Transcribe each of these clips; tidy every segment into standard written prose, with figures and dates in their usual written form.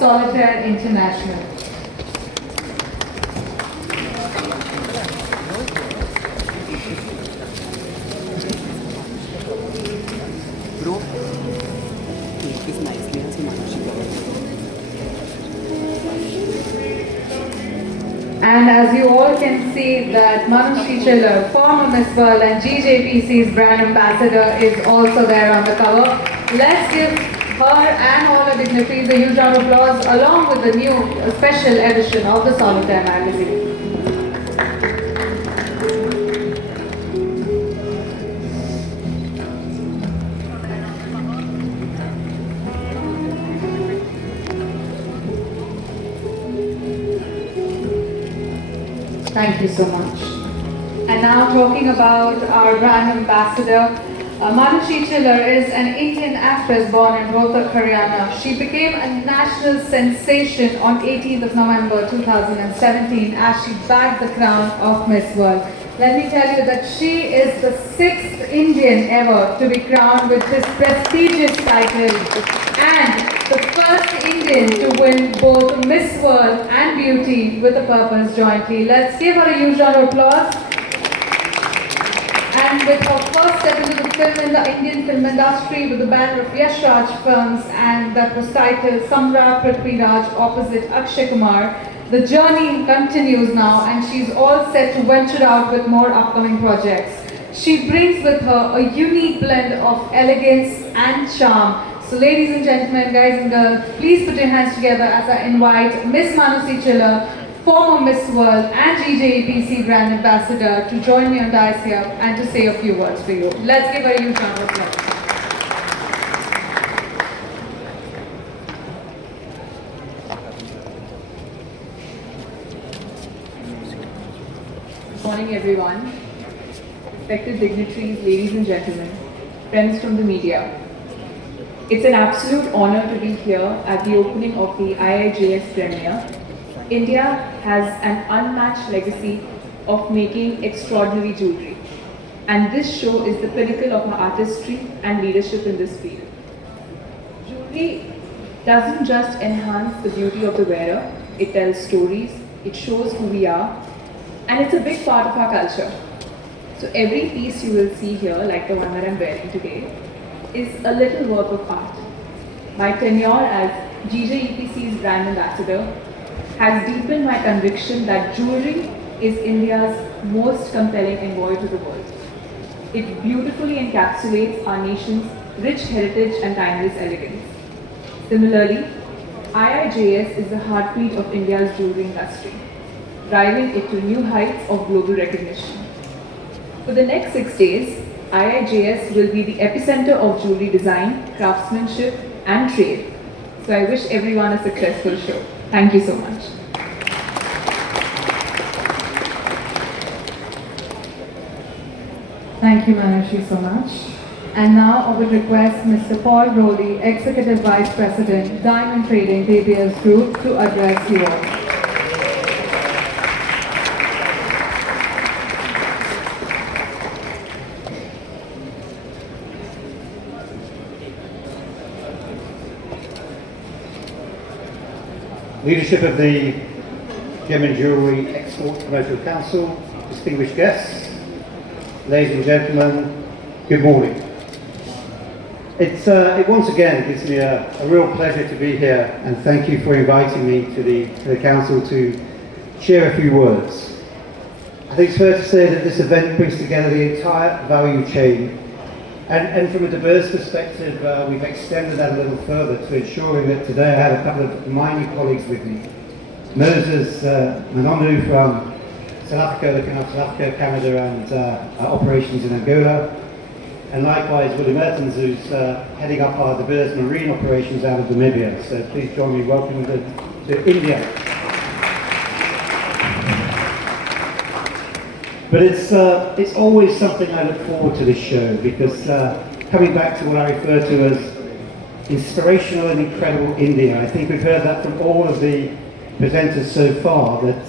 Solitaire International. And as you all can see that Manushi Chhillar, former Miss World and GJEPC's brand ambassador, is also there on the cover. Let's give her and all her dignitaries a huge round of applause along with the new special edition of the Solitaire magazine. Thank you so much. And now talking about our brand ambassador, Manushi Chhillar is an Indian actress born in Rohtak, Haryana. She became a national sensation on 18th of November 2017 as she bagged the crown of Miss World. Let me tell you that she is the 6th Indian ever to be crowned with this prestigious title and the first Indian to win both Miss World and Beauty with a Purpose jointly. Let's give her a huge round of applause. And with her first step into the film in the Indian film industry with the banner of Yash Raj Films, and that was titled Samrat Prithviraj opposite Akshay Kumar. The journey continues now and she's all set to venture out with more upcoming projects. She brings with her a unique blend of elegance and charm. So ladies and gentlemen, guys and girls, please put your hands together as I invite Miss Manushi Chhillar, former Miss World and GJEPC brand ambassador, to join me on dais here and to say a few words for you. Let's give her a huge round of applause. Good morning everyone, respected dignitaries, ladies and gentlemen, friends from the media. It's an absolute honor to be here at the opening of the IIJS Premiere. India has an unmatched legacy of making extraordinary jewellery, and this show is the pinnacle of our artistry and leadership in this field. Jewellery doesn't just enhance the beauty of the wearer, it tells stories, it shows who we are, and it's a big part of our culture. So every piece you will see here, like the one that I'm wearing today, is a little work of art. My tenure as GJEPC's brand ambassador has deepened my conviction that jewellery is India's most compelling envoy to the world. It beautifully encapsulates our nation's rich heritage and timeless elegance. Similarly, IIJS is the heartbeat of India's jewellery industry, driving it to new heights of global recognition. For the next 6 days, IIJS will be the epicenter of jewellery design, craftsmanship and trade. So I wish everyone a successful show. Thank you so much. Thank you Manushi so much. And now I would request Mr. Paul Rowley, Executive Vice President, Diamond Trading, DeBeers Group, to address you all. Leadership of the Gem Jewellery Exports Outlook Council, distinguished guests, ladies and gentlemen, good morning. It once again gives me a real pleasure to be here, and thank you for inviting me to the council to share a few words. I think it's fair to say that this event brings together the entire value chain, and from a DeBeers perspective, we've extended that a little further to ensuring that today I have a couple of my new colleagues with me. Moses Manonu from South Africa, looking after South Africa, Canada and operations in Angola. And likewise Willie Mertens, who's heading up our DeBeers marine operations out of Namibia. So please join me in welcoming them to India. But it's always something I look forward to this show, because coming back to what I refer to as inspirational and incredible India, I think we've heard that from all of the presenters so far, that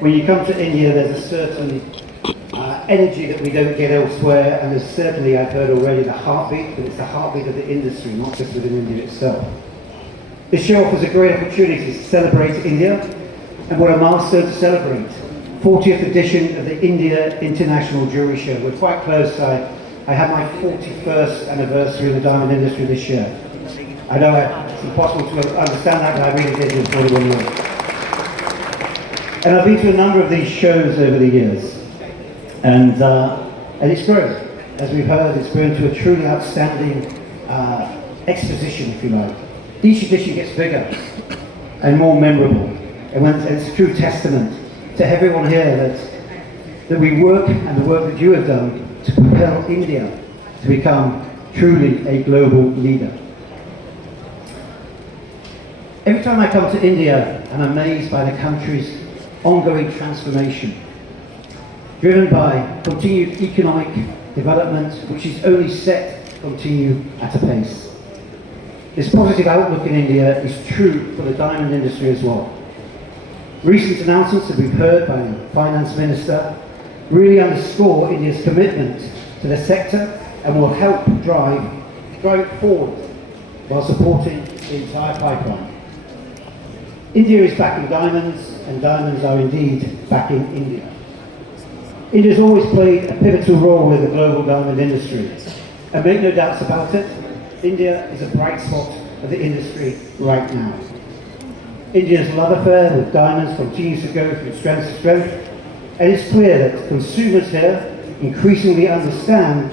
when you come to India there's a certain energy that we don't get elsewhere, and there's certainly, I've heard already, the heartbeat, but it's the heartbeat of the industry, not just within India itself. This show offers a great opportunity to celebrate India, and what a milestone to celebrate. 40th edition of the India International Jewellery Show. We're quite close. I had my 41st anniversary in the diamond industry this year. I know it's impossible to understand that, but I really did in 41 years. And I've been to a number of these shows over the years, and it's grown. As we've heard, it's grown to a truly outstanding exposition, if you like. Each edition gets bigger and more memorable, and it's a true testament to everyone here that we work, and the work that you have done, to propel India to become truly a global leader. Every time I come to India, I'm amazed by the country's ongoing transformation, driven by continued economic development, which is only set to continue at a pace. This positive outlook in India is true for the diamond industry as well. Recent announcements that we've heard by the Finance Minister really underscore India's commitment to the sector and will help drive it forward while supporting the entire pipeline. India is backing diamonds, and diamonds are indeed backing India. India has always played a pivotal role in the global diamond industry, and make no doubts about it, India is a bright spot of the industry right now. India's love affair with diamonds continues to go from strength to strength, and it's clear that consumers here increasingly understand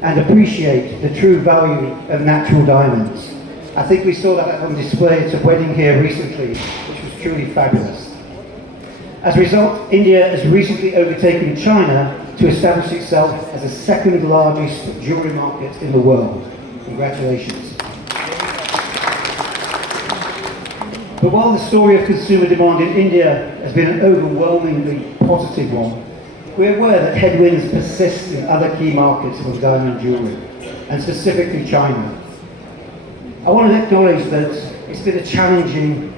and appreciate the true value of natural diamonds. I think we saw that on display at a wedding here recently, which was truly fabulous. As a result, India has recently overtaken China to establish itself as the second largest jewellery market in the world. Congratulations. But while the story of consumer demand in India has been an overwhelmingly positive one, we're aware that headwinds persist in other key markets for diamond jewellery, and specifically China. I want to acknowledge that it's been a challenging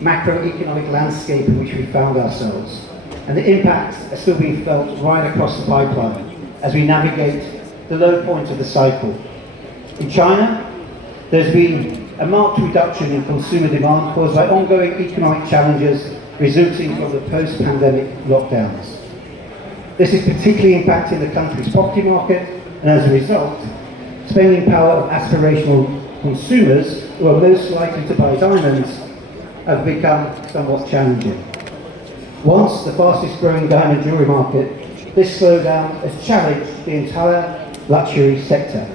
macroeconomic landscape in which we found ourselves, and the impacts are still being felt right across the pipeline as we navigate the low point of the cycle. In China, there's been a marked reduction in consumer demand caused by ongoing economic challenges resulting from the post-pandemic lockdowns. This is particularly impacting the country's property market, and as a result, spending power of aspirational consumers who are most likely to buy diamonds have become somewhat challenging. Once the fastest growing diamond jewellery market, this slowdown has challenged the entire luxury sector,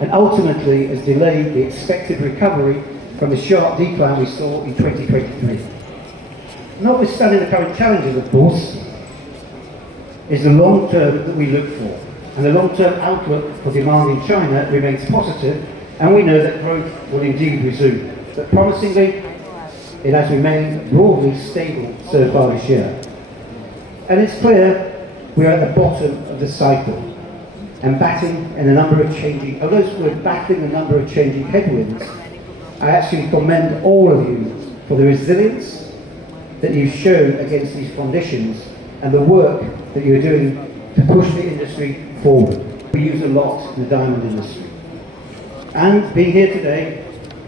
and ultimately has delayed the expected recovery from the sharp decline we saw in 2023. Notwithstanding the current challenges, of course, is the long term that we look for, and the long-term outlook for demand in China remains positive, and we know that growth will indeed resume. But promisingly, it has remained broadly stable so far this year. And it's clear we're at the bottom of the cycle, and battling a number of changing headwinds. I actually commend all of you for the resilience that you've shown against these conditions and the work that you're doing to push the industry forward. We use a lot in the diamond industry. And being here today,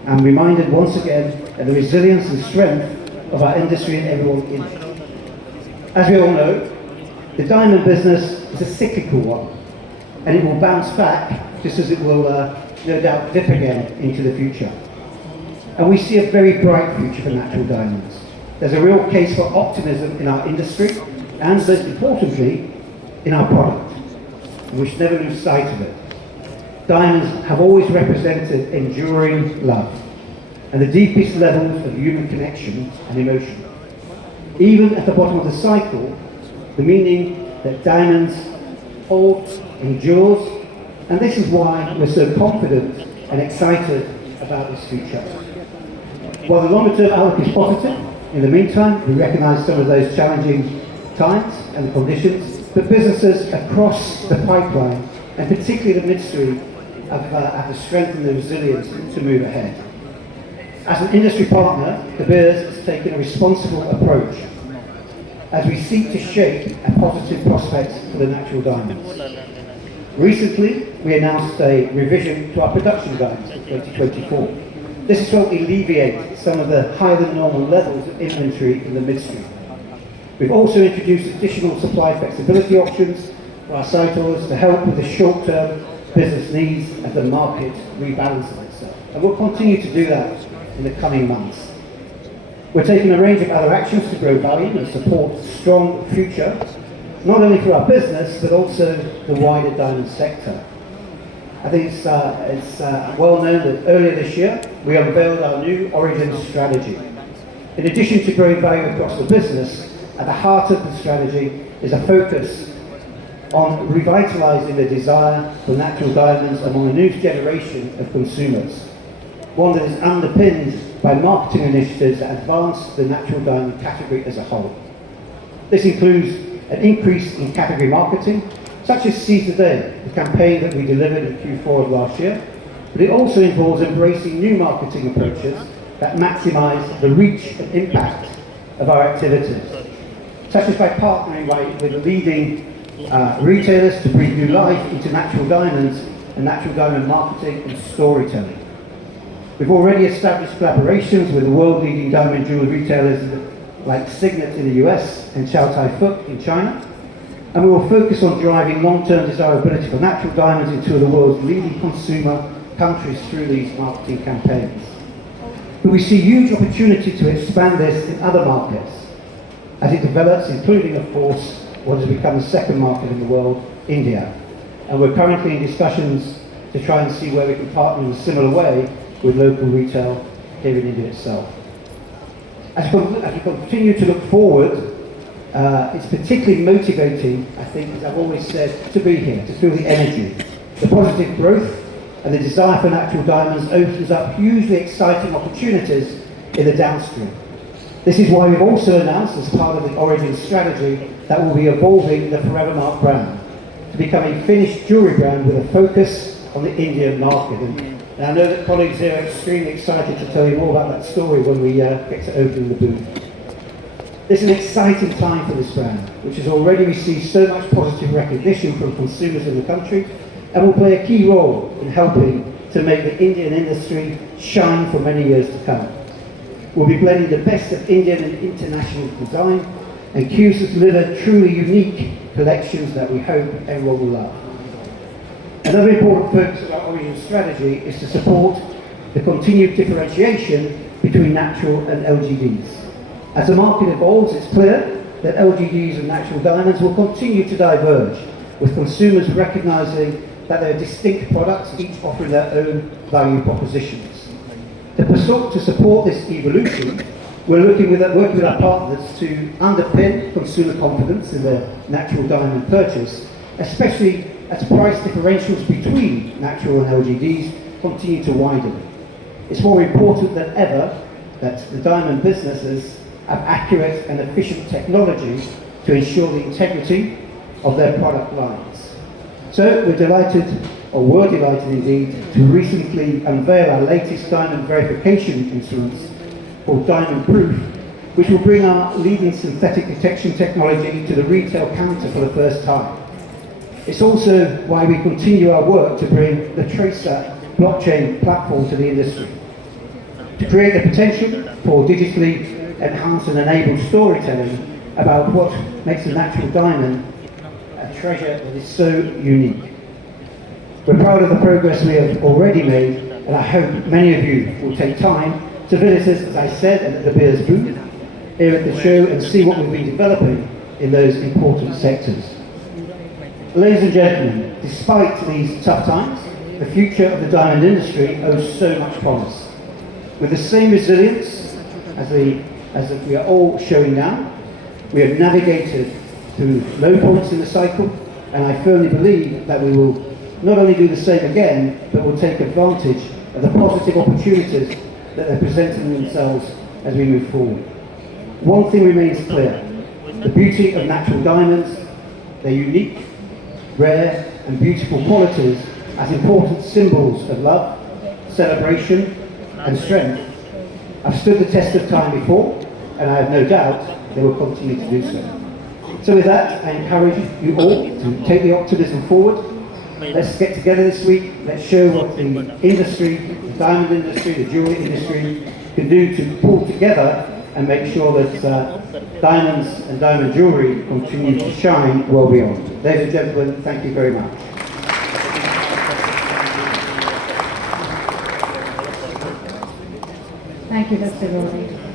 I'm reminded once again of the resilience and strength of our industry and everyone in it. As we all know, the diamond business is a cyclical one, and it will bounce back just as it will no doubt dip again into the future. And we see a very bright future for natural diamonds. There's a real case for optimism in our industry, and most importantly, in our product. And we should never lose sight of it. Diamonds have always represented enduring love and the deepest levels of human connection and emotion. Even at the bottom of the cycle, the meaning that diamonds hold endures, and this is why we're so confident and excited about this future. While the longer term outlook is positive, in the meantime, we recognise some of those challenging times and conditions, but businesses across the pipeline, and particularly the midstream, have the strength and the resilience to move ahead. As an industry partner, DeBeers has taken a responsible approach as we seek to shape a positive prospect for the natural diamonds. Recently, we announced a revision to our production guidance for 2024, This has helped alleviate some of the higher than normal levels of inventory in the midstream. We've also introduced additional supply flexibility options for our site owners to help with the short-term business needs as the market rebalances itself. And we'll continue to do that in the coming months. We're taking a range of other actions to grow value and support a strong future, not only for our business, but also the wider diamond sector. I think it's well known that earlier this year, we unveiled our new origin strategy. In addition to growing value across the business, at the heart of the strategy is a focus on revitalising the desire for natural diamonds among a new generation of consumers. One that is underpinned by marketing initiatives that advance the natural diamond category as a whole. This includes an increase in category marketing, such as Seize the Day, the campaign that we delivered in Q4 of last year, but it also involves embracing new marketing approaches that maximise the reach and impact of our activities, such as by partnering with leading retailers to breathe new life into natural diamonds and natural diamond marketing and storytelling. We've already established collaborations with the world-leading diamond jewellery retailers like Signet in the US and Chow Tai Fook in China, and we will focus on driving long-term desirability for natural diamonds in two of the world's leading consumer countries through these marketing campaigns. But we see huge opportunity to expand this in other markets as it develops, including, of course, what has become the second market in the world, India. And we're currently in discussions to try and see where we can partner in a similar way with local retail here in India itself. As we continue to look forward, it's particularly motivating, I think, as I've always said, to be here, to feel the energy. The positive growth and the desire for natural diamonds opens up hugely exciting opportunities in the downstream. This is why we've also announced, as part of the origin strategy, that we'll be evolving the Forevermark brand to become a finished jewellery brand with a focus on the Indian market. And I know that colleagues here are extremely excited to tell you more about that story when we get to open the booth. This is an exciting time for this brand, which has already received so much positive recognition from consumers in the country and will play a key role in helping to make the Indian industry shine for many years to come. We'll be blending the best of Indian and international design and Couture to deliver truly unique collections that we hope everyone will love. Another important focus of our origin strategy is to support the continued differentiation between natural and LGDs. As the market evolves, it's clear that LGDs and natural diamonds will continue to diverge, with consumers recognising that they are distinct products, each offering their own value propositions. To support this evolution, we're working with our partners to underpin consumer confidence in their natural diamond purchase, especially as price differentials between natural and LGDs continue to widen. It's more important than ever that the diamond businesses have accurate and efficient technology to ensure the integrity of their product lines. So we're delighted indeed, to recently unveil our latest diamond verification instruments called Diamond Proof, which will bring our leading synthetic detection technology to the retail counter for the first time. It's also why we continue our work to bring the Tracer blockchain platform to the industry, to create the potential for digitally enhanced and enabled storytelling about what makes a natural diamond a treasure that is so unique. We're proud of the progress we have already made, and I hope many of you will take time to visit us, as I said, at the DeBeers booth here at the show and see what we've been developing in those important sectors. Ladies and gentlemen, despite these tough times, the future of the diamond industry owes so much promise. With the same resilience as we are all showing now, we have navigated through low points in the cycle, and I firmly believe that we will not only do the same again, but will take advantage of the positive opportunities that are presenting themselves as we move forward. One thing remains clear: the beauty of natural diamonds, their unique, rare and beautiful qualities as important symbols of love, celebration and strength have stood the test of time before, and I have no doubt they will continue to do so. So with that, I encourage you all to take the optimism forward Let's get together this week, let's show what the industry, the diamond industry, the jewellery industry can do to pull together and make sure that diamonds and diamond jewellery continue to shine well beyond. Ladies and gentlemen, thank you very much. Thank you, Mr. Rowley.